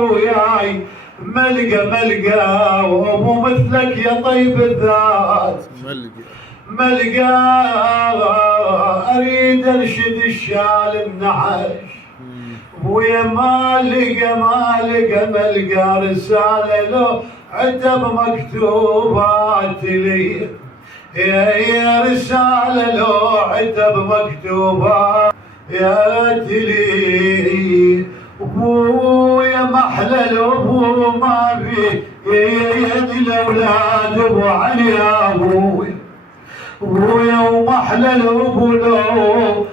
وياي ملقى وابو مثلك يا طيب الذات ملقى اريد ارشد الشال النعش ويا ما لقى رسالة له عتب مكتوبات لي يا رسالة له عتب مكتوبات لي ويا محلى الابو ما في يد الاولاد ابو علي ابوي ويا ومحلى الابو لو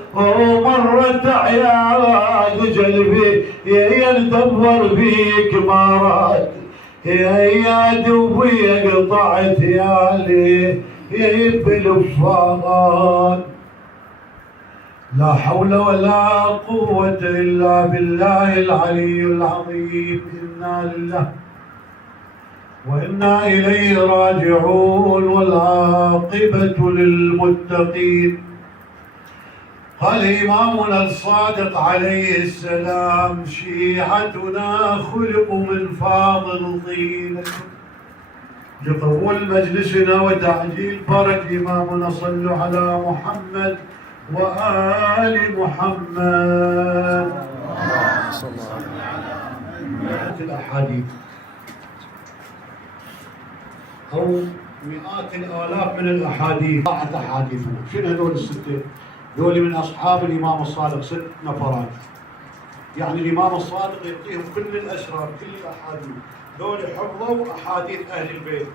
مرت عياد قلبي يا ندور فيك مرات يا دوبي قطعت يا لي يا بالفضل. لا حول ولا قوة إلا بالله العلي العظيم. إنا لله وإنا إليه راجعون والعاقبة للمتقين. قال إمامنا الصادق عليه السلام شيعتنا خلقوا من فاضل طين. لقبول مجلسنا وتعجيل فرج إمامنا صلوا على محمد وآل محمد. الأحاديث أو مئات الآلاف من الأحاديث. ضاعت أحاديثنا. شنو هذول الستة؟ ذول من أصحاب الإمام الصادق 6 نفرات. يعني الإمام الصادق يعطيهم كل الأسرار كل الأحاديث. ذول حفظوا أحاديث أهل البيت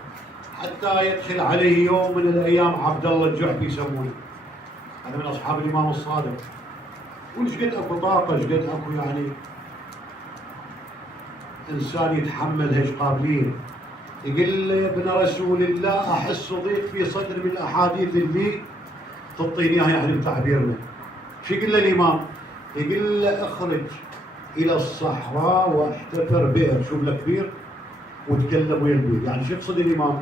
حتى يدخل عليه يوم من الأيام عبد الله الجحفي يسمونه. هذا من أصحاب الإمام الصادق. وش قد أكو طاقة، ايش قد أكو يعني إنسان يتحمل هيش قابلين. يقول له ابن رسول الله أحس ضيق في صدر من الأحاديث اللي تعطيني إياها يعني بتعبيرنا. شو يقول له الإمام؟ يقول له اخرج إلى الصحراء واحتفر بئر. شوف لك بئر وتكلم ويا البئر. يعني شو يقصد الإمام؟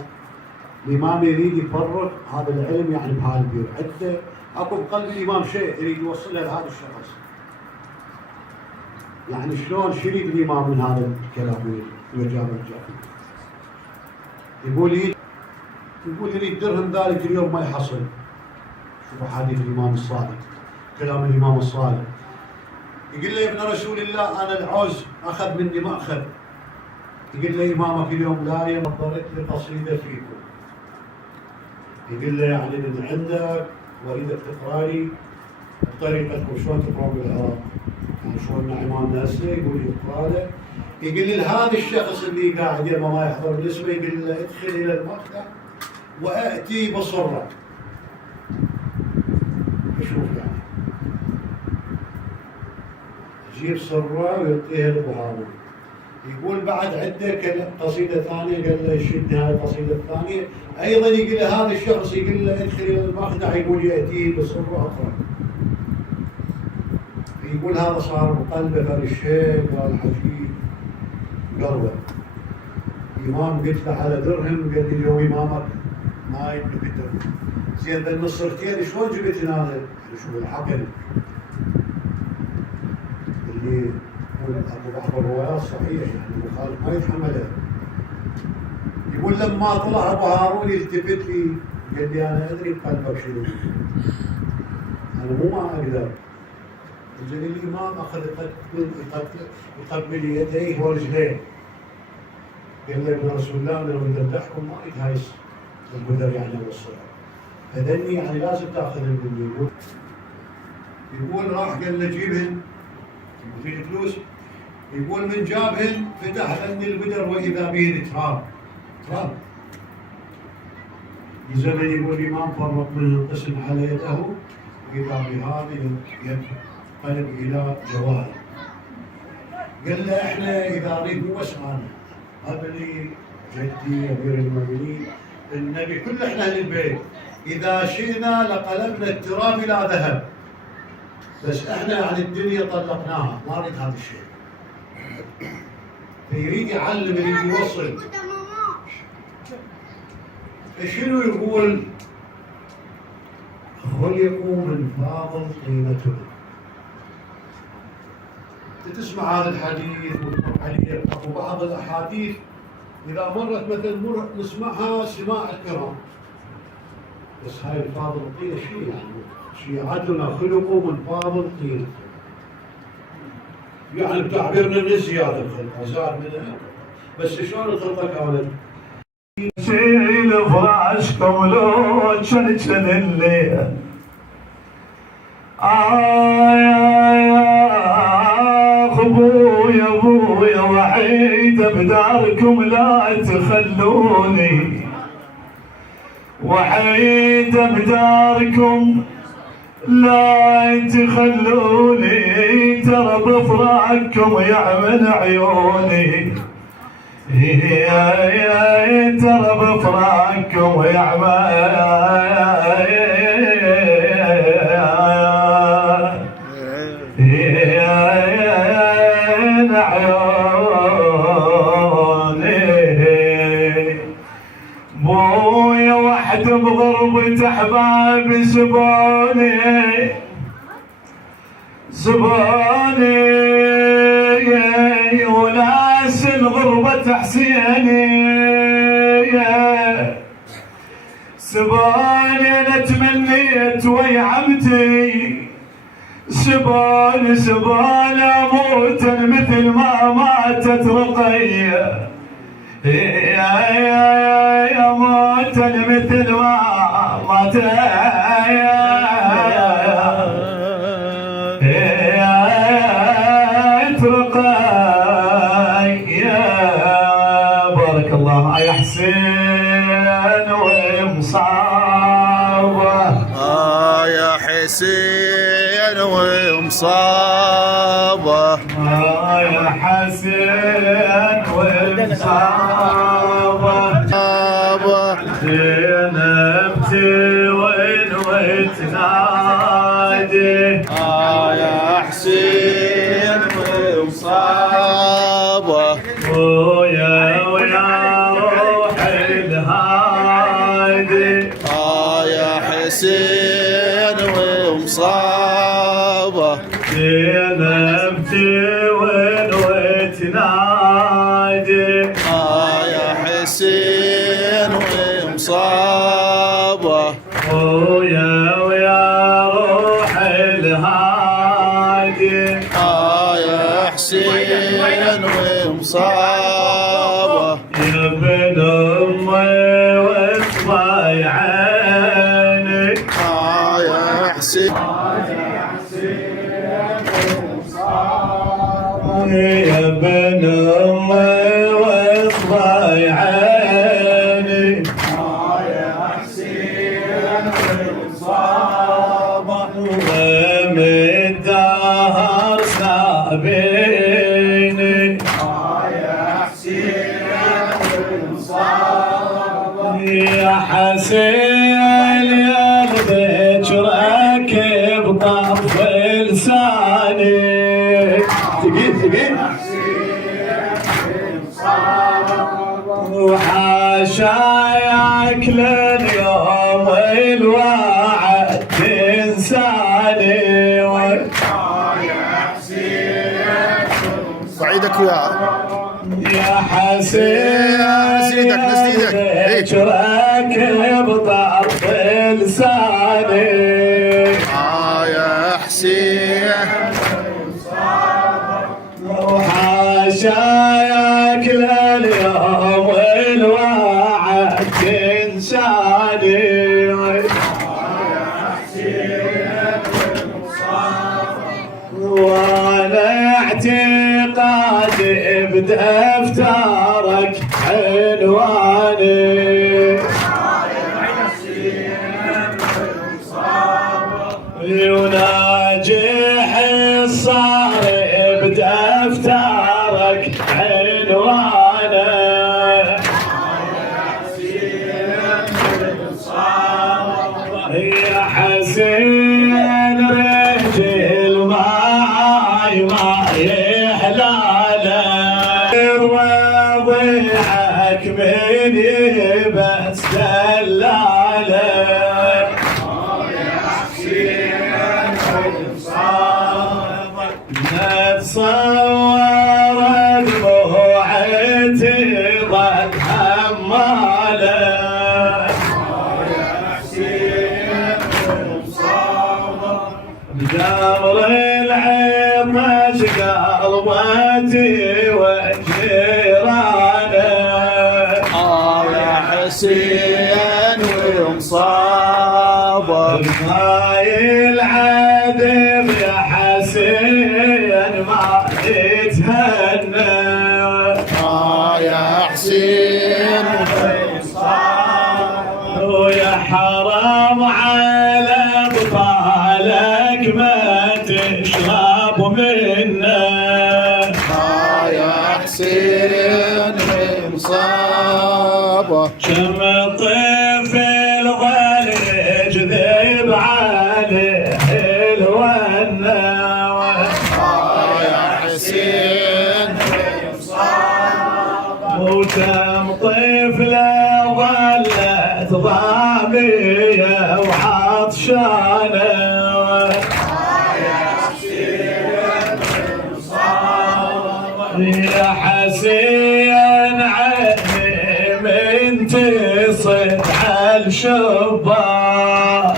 الإمام يريد يفرغ هذا العلم يعني بهالبئر. حتى اكو بقلب الامام شيء يريد يوصله لهذا الشخص. يعني شلون شو يريد الامام من هذا الكلام والاجابه الجافيه؟ يقول يريد درهم ذلك اليوم ما يحصل. شوف حديث الامام الصادق، كلام الامام الصادق. يقول له يا ابن رسول الله انا العوز اخذ مني ما اخذ. يقول له امامك اليوم لا ينظرت لي قصيده فيكم. يقول له يعني من عندك واريدك تقرا لي بطريقتكم شلون تقرأون بالعراق. يعني شلون امامنا هسه يقول يقرا له. يقول لي هذا الشخص اللي قاعد يما ما يحضر بالاسم يقول له ادخل الى المقطع واتي بصره. شوف يعني يجيب صره ويعطيها لابو هارون. يقول بعد عنده قصيده ثانيه قال له شد هاي القصيده الثانيه ايضا يقول له هذا الشخص يقول له ادخل الى المخدع يقول ياتيه بصره اخرى. يقول هذا صار بقلبه فالشيخ قال حجيب قلبه. امام قلت له على درهم قال لي اليوم امامك ما يملك الدرهم. زين ذا النصرتين شلون جبت هنا؟ يعني شو الحقل اللي اكو بعض الروايات صحيح يعني المخالف ما يتحملها. يقول لما طلع ابو هارون يلتفت لي قال لي انا ادري بقلبك شنو. انا مو ما اقدر. زين الامام اخذ يقبل يديه ورجليه. قال له ابن رسول الله انا لو قدرت احكم ما اريد هاي القدر يعني اوصلها. فدني يعني لازم تاخذ مني. يقول راح قال له جيبهن في فلوس. يقول من جابهن فتح عندي البدر واذا به تراب. بزمن يقول الامام فرق من القسم على يده واذا بهذه يد قلب الى جواره. قال له احنا اذا نريد مو بس انا ابني جدي امير المؤمنين النبي كل احنا اهل البيت اذا شئنا لقلبنا التراب الى ذهب. بس احنا يعني الدنيا طلقناها ما نريد هذا الشيء. فيريد يعلم يريد يوصل. شنو يقول؟ خلقوا من فاضل طينتهم. تسمع هذا الحديث وتروح عليه وبعض الأحاديث إذا مرت مثلا نسمعها سماع الكرام. بس هاي الفاضل الطين شو يعني؟ شيعتنا خلقوا من فاضل طين، يعني بتعبيرنا من زيادة الخلقة زاد منها، بس شلون الخلقة كانت؟ شيل فراشكم لو تشلشل الليل. ابويا ابويا وعيد بداركم لا تخلوني، وعيد بداركم لا تخلوني، ترى بفراقكم يعمل عيوني، ترى بفراقكم يعمل عيوني. بويا وحد بغربة احباب زبوني زبوني، وناس الغربة حسيني سباني. انا تمنيت ويا عمتي سباني سباني اموت مثل ما ماتت رقية، يا موت مثل ما ماتت رقية. بارك الله يا حسين ومصابه، يا حسين ومصابه، يا حسين ومصابه، زينبتي وين وتنادي. يا حسين ومصابه، ويا روح الهادي. يا حسين ومصابه، زينبتي وين وتنادي. يا حسين ومصابه، ويا روح الهادي. يا حسين ومصابه، يا ابن امي واصبعي عيني. يا حسين يا ابن امي واصبعي عيني. يا حسين ومصابه، ومن الدهر سابيني. يا حسين ومصابه، يا حسين يا البيت راكب طف لساني. ثقيل وحاشا ياكل اليوم الوعد تنساني. صعيدك ويا يا حسين نس ايدك راكب طرف لساني. يا حسين وحاشا ياكل اليوم الوعد تنساني. وانا اعتقادي بدفترك عنواني. وناجح الصار بدفترك عنوانه. يا حسين رجل معاي ما يحلاله. وضيعك مني بس دلاله. نتصور دموع وجيرانه يا حسين ومصابك هاي العذب يا حسين ما يتهنى يا حسين ويا حرام على بطالك ما تشرب منه يا حسين مصابك كم طفل ظل يجذب عليه الونه يا حسين وكم طفلة ظلت ضامية وعطشانة يا حسين عيني من تصد على الشباك